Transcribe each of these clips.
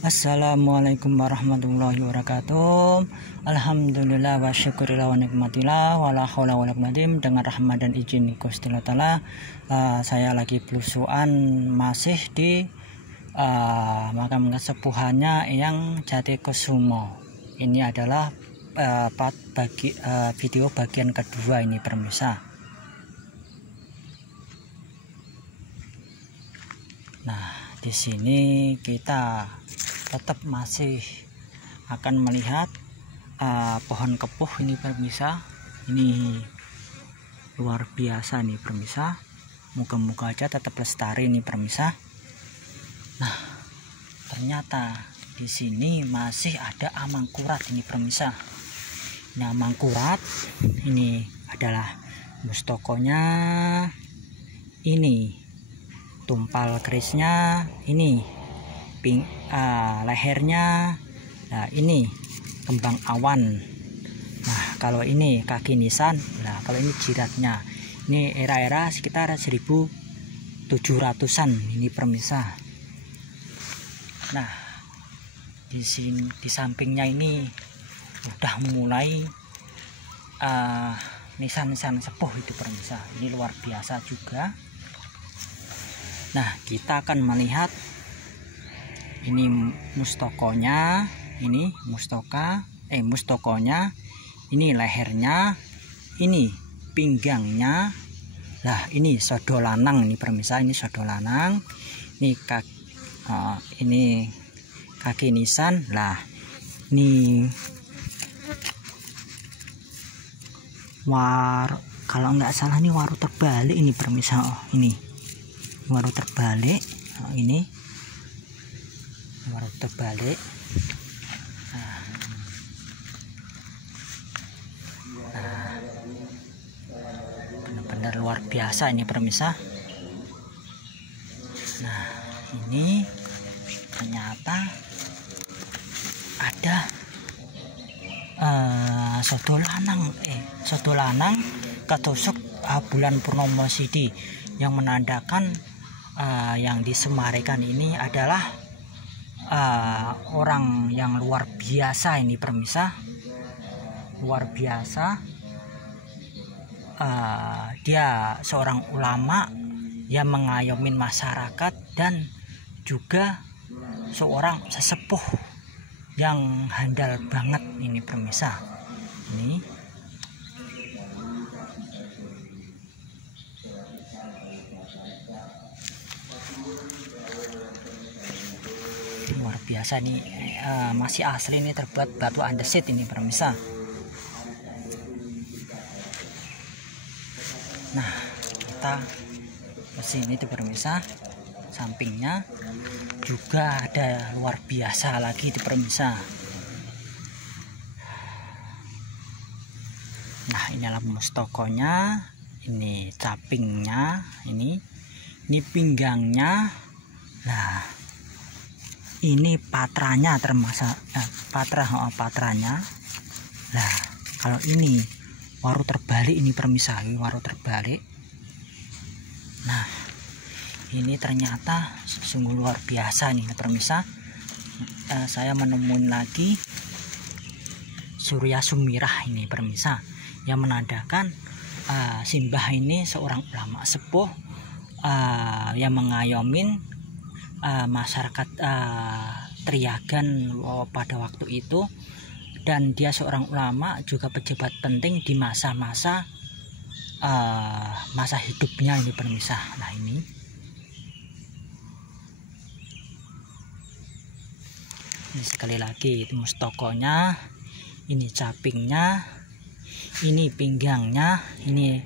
Assalamualaikum warahmatullahi wabarakatuh. Alhamdulillah wa syukurillah wa nikmatillah wa la haula wa la quwwata dengan rahmat dan izin Gusti Allah Ta'ala. Saya lagi belusuan masih di makam kesepuhannya yang Jatikusumo. Ini adalah video bagian kedua ini pemirsa. Nah, di sini kita tetap masih akan melihat pohon kepuh ini pemirsa. Ini luar biasa nih pemirsa. Moga-moga aja tetap lestari nih pemirsa. Nah, ternyata di sini masih ada amangkurat ini pemirsa. Nah, amangkurat ini adalah mustokonya, ini tumpal kerisnya, ini lehernya, nah ini kembang awan. Nah, kalau ini kaki nisan, nah kalau ini jiratnya. Ini era-era sekitar 1700-an ini pemirsa. Nah, di sini di sampingnya ini udah mulai nisan-nisan sepuh itu pemirsa. Ini luar biasa juga. Nah, kita akan melihat ini mustokonya, ini mustokonya, ini lehernya, ini pinggangnya. Lah, ini sodo lanang ini pemirsa, ini sodo lanang. Ini kaki nisan. Lah, ini kalau nggak salah ini waru terbalik ini pemirsa. Oh, ini waru terbalik. Oh, ini waru terbalik. Benar-benar luar biasa ini pemirsa. Nah, ini ternyata ada sodo lanang ketusuk bulan purnomo sidi, yang menandakan yang disemarikan ini adalah orang yang luar biasa ini pemirsa. Luar biasa. Dia seorang ulama yang mengayomi masyarakat dan juga seorang sesepuh yang handal banget ini pemirsa. Ini luar biasa nih, masih asli ini, terbuat batu andesit ini pemirsa. Nah, kita kesini tuh pemirsa. Sampingnya juga ada luar biasa lagi itu pemirsa. Nah, ini adalah mustokonya, ini capingnya, ini pinggangnya. Nah, ini patranya termasuk patranya. Nah, kalau ini waru terbalik ini pemirsa, ini waru terbalik. Nah, ini ternyata sungguh luar biasa nih pemirsa. Saya menemukan lagi Surya Sumirah ini pemirsa, yang menandakan Simbah ini seorang ulama sepuh yang mengayomin masyarakat Triagan pada waktu itu, dan dia seorang ulama juga pejabat penting di masa-masa masa hidupnya ini pemirsa. Nah, ini sekali lagi itu mustokonya, ini capingnya, ini pinggangnya, ini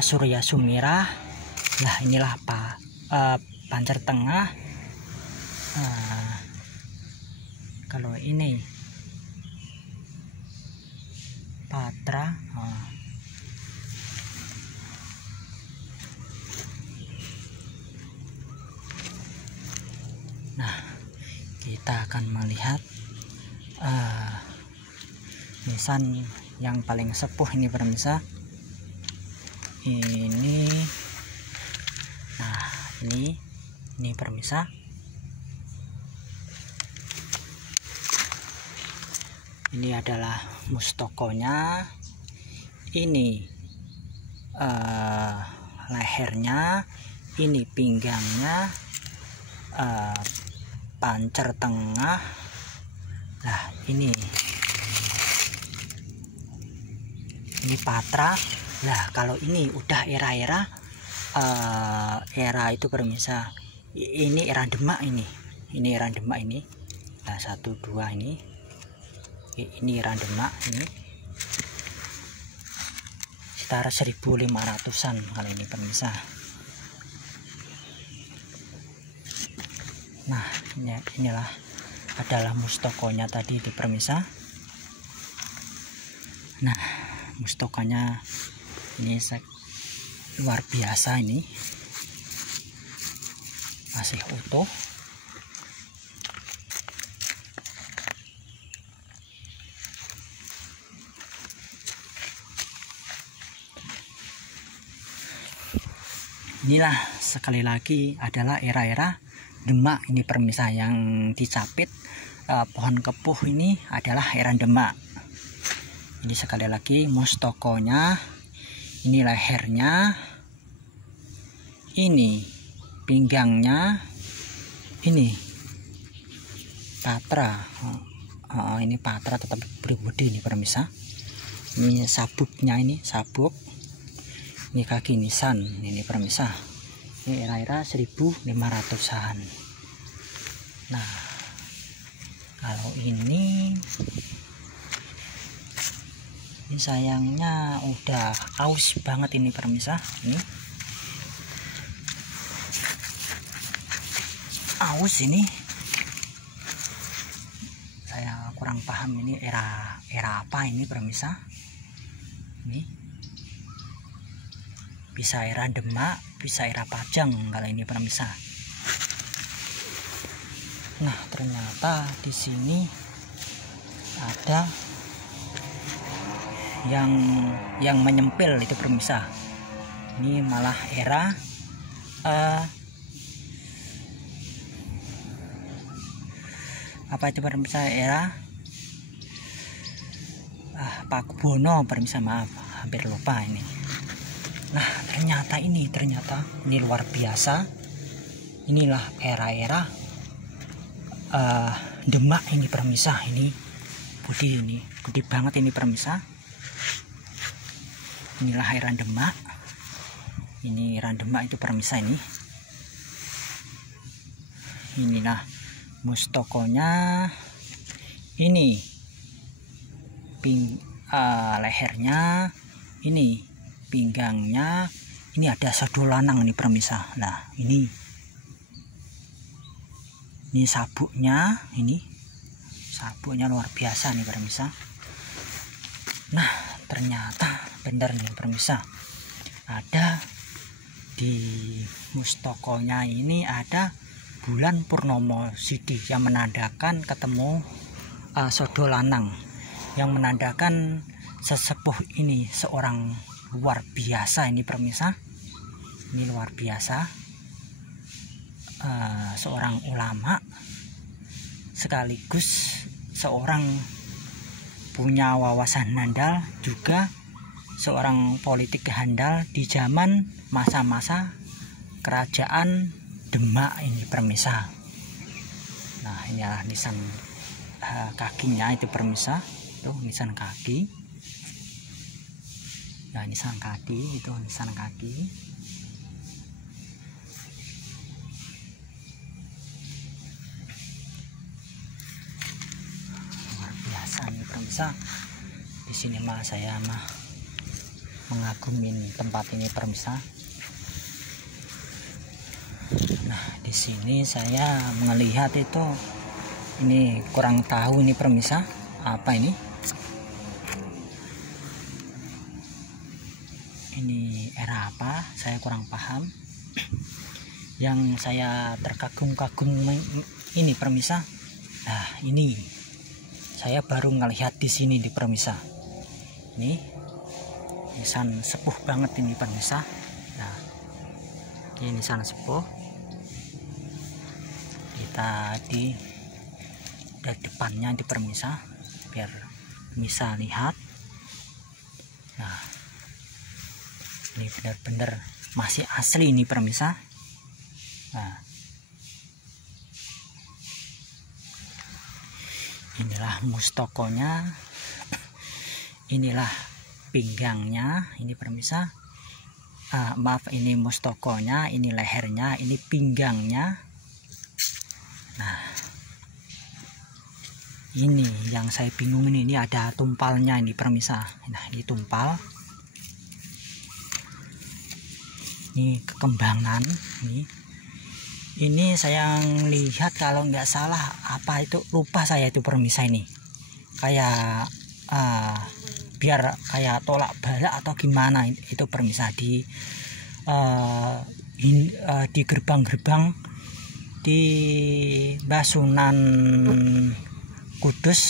Surya Sumirah. Nah, inilah pancar tengah. Kalau ini patra. Nah, kita akan melihat nisan yang paling sepuh ini pemirsa. Nah, ini pemirsa. Ini adalah mustokonya. Ini lehernya, ini pinggangnya, pancer tengah. Nah, ini patra. Nah, kalau ini udah era itu pemirsa, ini era Demak, ini era Demak ini. Nah, 1 2 ini era Demak ini sekitar 1500-an kali ini pemirsa. Nah, inilah adalah mustokonya tadi di pemirsa. Nah, mustokonya ini luar biasa, ini masih utuh. Inilah sekali lagi adalah era Demak ini pemirsa, yang dicapit pohon kepuh ini adalah era Demak. Ini sekali lagi mustokonya, ini lehernya, ini pinggangnya, ini patra. Ini patra tetap berbudi ini pemirsa. Ini sabuknya, ini sabuk. Ini kaki nisan ini pemirsa. Ini era 1500-an. Nah, kalau ini sayangnya udah aus banget ini pemirsa. Ini aus, ini saya kurang paham ini era apa ini pemirsa. Ini bisa era Demak, bisa era Pajang kalau ini pemirsa. Nah, ternyata di sini ada yang menyempil itu pemirsa. Ini malah era apa itu pemirsa, era Pakubono pemirsa, maaf hampir lupa ini. Nah, ternyata ini luar biasa. Inilah era Demak ini pemirsa. Ini budi banget ini pemirsa. Inilah era Demak. Ini era Demak itu pemirsa. Inilah mustokonya. Ini lehernya, ini pinggangnya, ini ada sado lanang ini pemirsa. Nah, ini sabuknya, ini sabuknya luar biasa nih pemirsa. Nah, ternyata benar nih pemirsa, ada di mustokonya ini ada bulan purnomo sidi yang menandakan ketemu sado lanang, yang menandakan sesepuh ini seorang luar biasa ini pemirsa. Ini luar biasa, seorang ulama sekaligus seorang punya wawasan handal, juga seorang politik handal di zaman masa-masa kerajaan Demak ini pemirsa. Nah, inilah nisan kakinya itu pemirsa. Tuh nisan kaki. Nah, nisan kaki itu nisan kaki. Luar biasa nih pemirsa. Di sini saya mengagumin tempat ini pemirsa. Nah, di sini saya melihat itu, ini kurang tahu ini pemirsa, apa ini? Ini era apa? Saya kurang paham. Yang saya terkagum-kagum ini pemirsa. Nah, ini saya baru ngelihat di sini di pemirsa. Ini nisan sepuh banget ini pemirsa. Nah, ini nisan sepuh. Kita di depannya di pemirsa, biar bisa lihat. Nah, ini benar-benar masih asli ini permisa. Nah, inilah mustokonya, inilah pinggangnya, ini permisa. Maaf, ini mustokonya, ini lehernya, ini pinggangnya. Nah, ini yang saya bingung ini ada tumpalnya ini permisa. Nah, ini tumpal, ini kekembangan. Ini saya lihat kalau nggak salah apa itu, lupa saya itu permisa, ini kayak biar kayak tolak balak atau gimana itu permisa di gerbang-gerbang di Basunan Kudus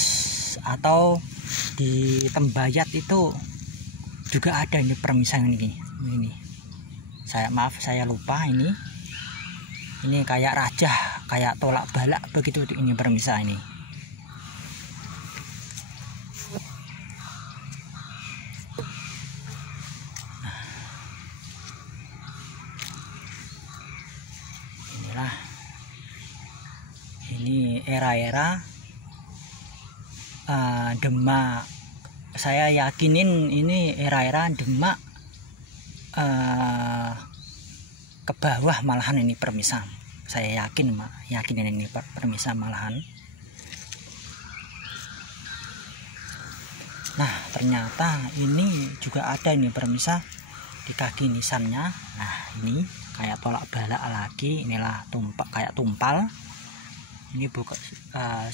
atau di Tembayat itu juga ada ini permisa. Ini saya maaf saya lupa, ini kayak raja, kayak tolak balak begitu ini permisa. Ini era-era Demak. Saya yakinin ini era-era Demak ke bawah malahan ini permisa. Saya yakinin ini permisa malahan. Nah, ternyata ini juga ada ini permisa di kaki nisannya. Nah, ini kayak tolak balak lagi, inilah kayak tumpal. Ini bukan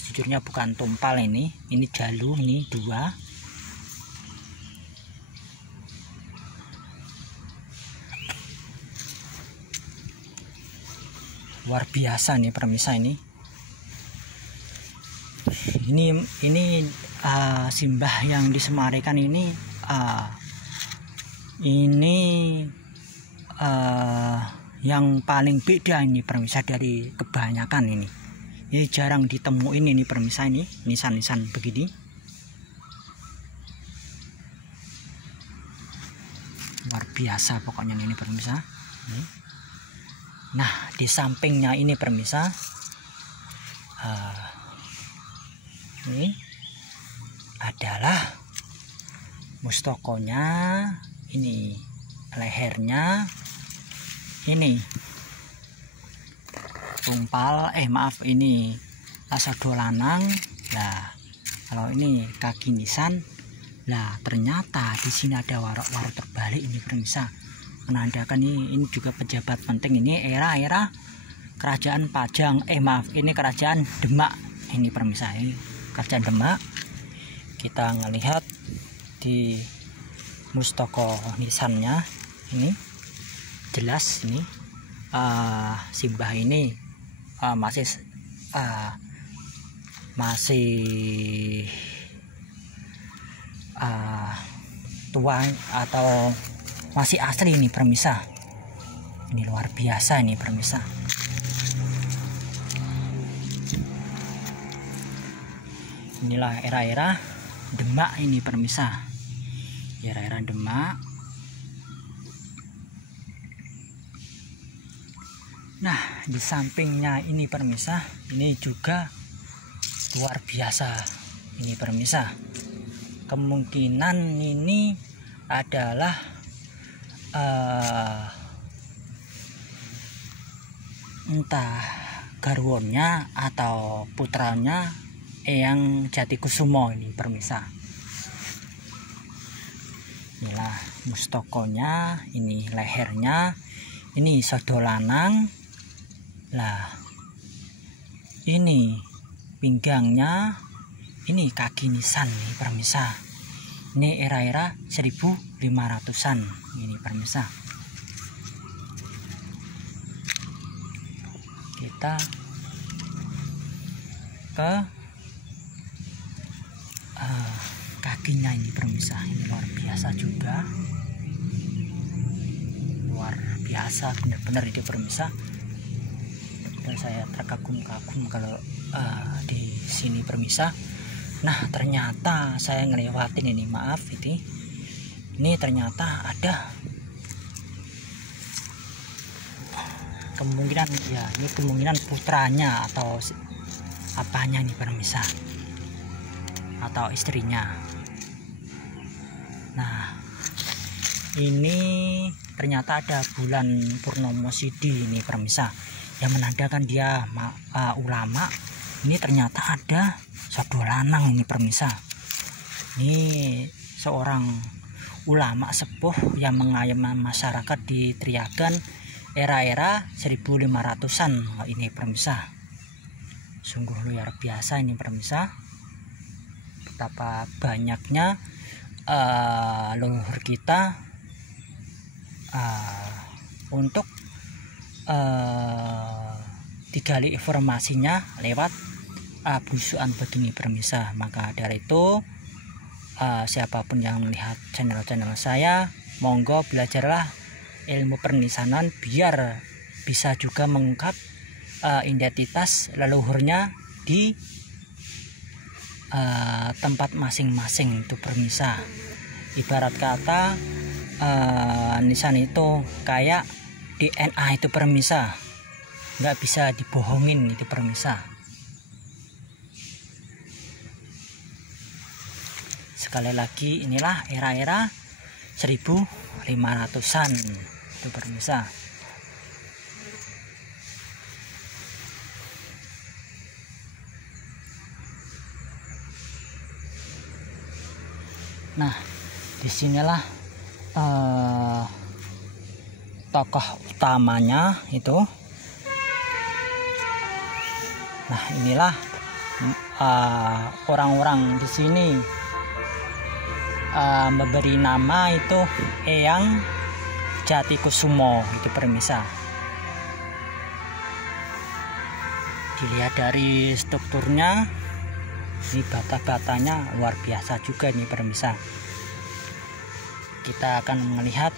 sejujurnya bukan tumpal, ini jalu, ini dua. Luar biasa nih permisa. Ini simbah yang disemarikan ini yang paling beda ini permisa dari kebanyakan ini jarang ditemuin ini permisa. Ini nisan-nisan begini luar biasa pokoknya ini permisa. Nah, di sampingnya ini permisa ini adalah mustokonya, ini lehernya, ini tumpal, maaf ini asado lanang. Nah, kalau ini kaki nisan. Nah, ternyata di sini ada warok terbalik ini permisa, menandakan ini juga pejabat penting. Ini era kerajaan Pajang, maaf ini kerajaan Demak ini permisa. Ini kerajaan Demak. Kita ngelihat di mustoko nisannya ini jelas ini simbah ini masih tua atau masih asli ini permisa. Ini luar biasa ini permisa. Inilah era-era Demak ini permisa, era-era Demak. Nah, di sampingnya ini permisa, ini juga luar biasa ini permisa. Kemungkinan ini adalah entah garwonya atau putranya Eyang Jatikusumo ini permisa. Inilah mustokonya, ini lehernya, ini sodo lanang. Lah, ini pinggangnya, ini kaki nisan nih permisa. Ini era-era 1500-an ini permisa. Kita ke kakinya ini permisa. Ini luar biasa juga, luar biasa benar-benar ini permisa. Dan saya terkagum-kagum kalau di sini permisa. Nah ternyata saya ngelewatin ini, maaf ini ternyata ada kemungkinan, ya ini kemungkinan putranya atau apanya nih permisa, atau istrinya. Nah ini ternyata ada bulan purnomo sidi ini permisa, yang menandakan dia ulama. Ini ternyata ada satu lanang ini permisa. Ini seorang ulama sepuh yang mengayom masyarakat di Triagan era-era 1500-an ini permisa. Sungguh luar biasa ini permisa, betapa banyaknya leluhur kita untuk digali informasinya lewat busuan begini permisa. Maka dari itu siapapun yang melihat channel saya, monggo belajarlah ilmu pernisanan biar bisa juga mengungkap identitas leluhurnya di tempat masing-masing itu permisa. Ibarat kata nisan itu kayak DNA itu permisa, nggak bisa dibohongin itu permisa. Sekali lagi, inilah era-era 1500-an itu permisa. Nah disinilah tokoh utamanya itu. Nah inilah orang-orang di sini memberi nama itu Eyang Jatikusumo itu permisa. Dilihat dari strukturnya, ini bata-batanya luar biasa juga ini permisa. Kita akan melihat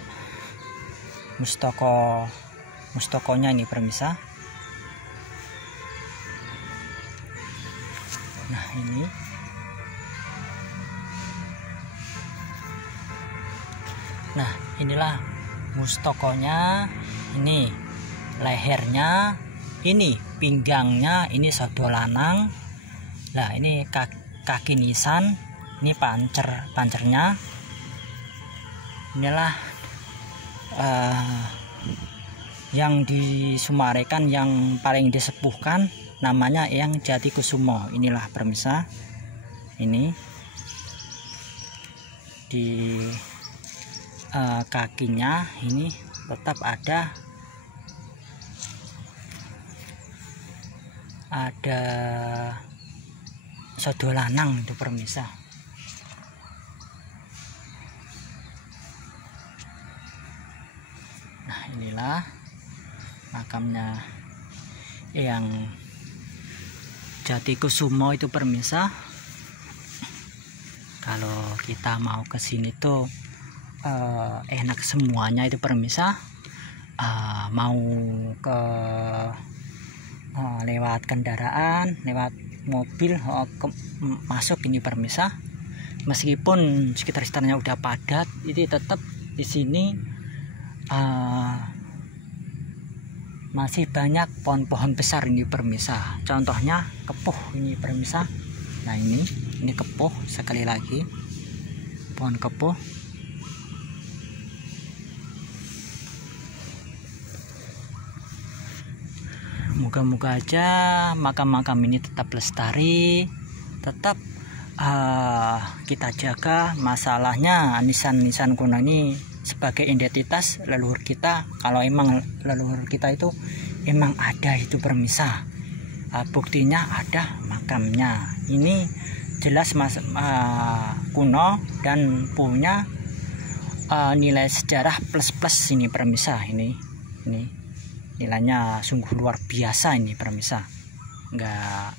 mustokonya ini permisa. Nah ini inilah mustokonya, ini lehernya, ini pinggangnya, ini sado lanang. Nah ini kaki nisan, ini pancernya. Inilah yang disumarekan, yang paling disepuhkan, namanya Eyang Jatikusumo. Inilah permisa, ini di kakinya ini tetap ada sado lanang itu permisa. Nah inilah makamnya Eyang Jatikusumo itu permisa. Kalau kita mau ke sini tuh enak semuanya itu permisa. Mau ke lewat kendaraan, lewat mobil, masuk ini permisa. Meskipun sekitar-sekitarnya udah padat, ini tetap di sini masih banyak pohon-pohon besar ini permisa. Contohnya kepuh ini permisa. Nah ini kepuh, sekali lagi pohon kepuh. Moga-moga aja makam-makam ini tetap lestari, tetap kita jaga. Masalahnya nisan-nisan kuno ini sebagai identitas leluhur kita. Kalau emang leluhur kita itu emang ada itu permisa, buktinya ada makamnya. Ini jelas kuno dan punya nilai sejarah plus ini permisa. Ini nilainya sungguh luar biasa ini permisa, nggak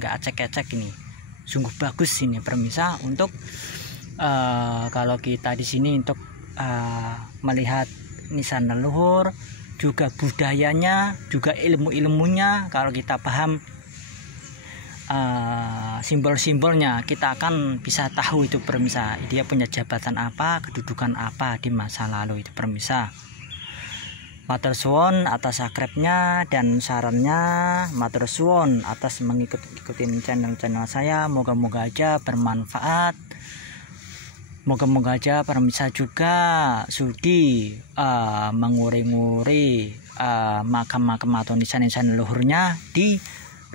acek-acek, ini sungguh bagus ini permisa. Untuk kalau kita di sini untuk melihat nisan leluhur, juga budayanya, juga ilmu-ilmunya, kalau kita paham simbol-simbolnya kita akan bisa tahu itu permisa, dia punya jabatan apa, kedudukan apa di masa lalu itu permisa. Matur suwun atas subscribe-nya dan sarannya, matur suwun atas mengikutin channel-channel saya. Moga-moga aja bermanfaat, moga-moga aja permisa juga sudi menguri-nguri makam-makam atau nisan-nisan leluhurnya di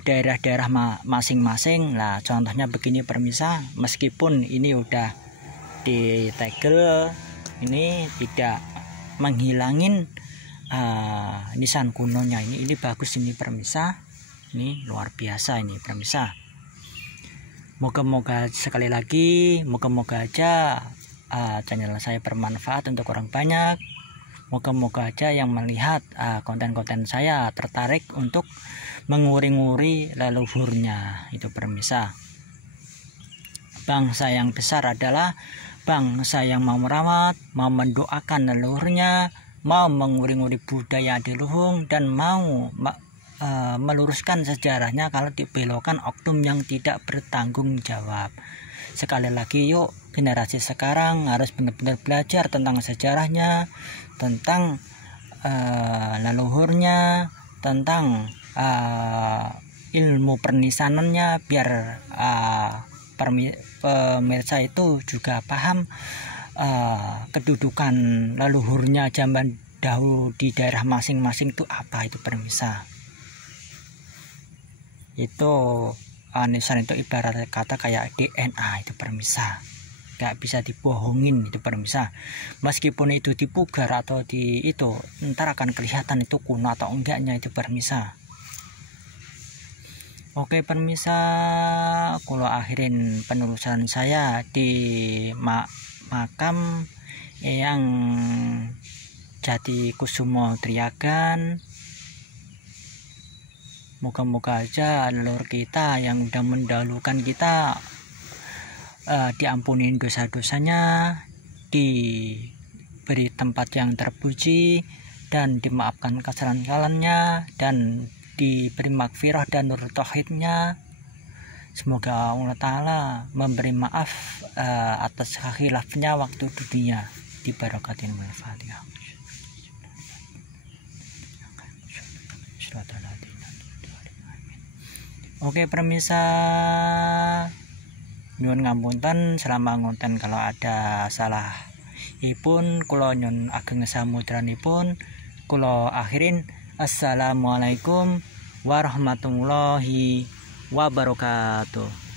daerah-daerah masing-masing. Lah contohnya begini permisa, meskipun ini udah ditegel, ini tidak menghilangin nisan kunonya. Ini bagus ini permisa, ini luar biasa ini permisa. Moga-moga sekali lagi, moga-moga aja channel saya bermanfaat untuk orang banyak. Moga-moga aja yang melihat konten-konten saya tertarik untuk menguri-nguri leluhurnya itu permisa. Bangsa yang besar adalah bangsa yang mau merawat, mau mendoakan leluhurnya, mau menguri-nguri budaya di leluhur, dan mau meluruskan sejarahnya kalau dibelokkan oknum yang tidak bertanggung jawab. Sekali lagi, yuk generasi sekarang harus benar-benar belajar tentang sejarahnya, tentang leluhurnya, tentang ilmu pernisanannya, biar pemirsa itu juga paham kedudukan leluhurnya zaman dahulu di daerah masing-masing itu apa itu permisa. Itu nisan itu ibarat kata kayak DNA itu permisa, gak bisa dibohongin itu permisa. Meskipun itu dipugar atau di itu, ntar akan kelihatan itu kuno atau enggaknya itu permisa. Oke permisa, kalau akhirin penelusuran saya di makam yang Jati Kusumo Triagan. Moga-moga aja leluhur kita yang udah mendahulukan kita diampunin dosa-dosanya, diberi tempat yang terpuji, dan dimaafkan kesalahan-kesalahannya, dan diberi magfirah dan nur tauhidnya. Semoga Allah Ta'ala memberi maaf atas khilafnya waktu dunia di barakatin al-Fatihah. Oke permisa, nyuwun ngapunten selama ngonten kalau ada salah ipun, kula nyuwun ageng samudranipun kula akhirin. Assalamualaikum warahmatullahi wabarakatuh.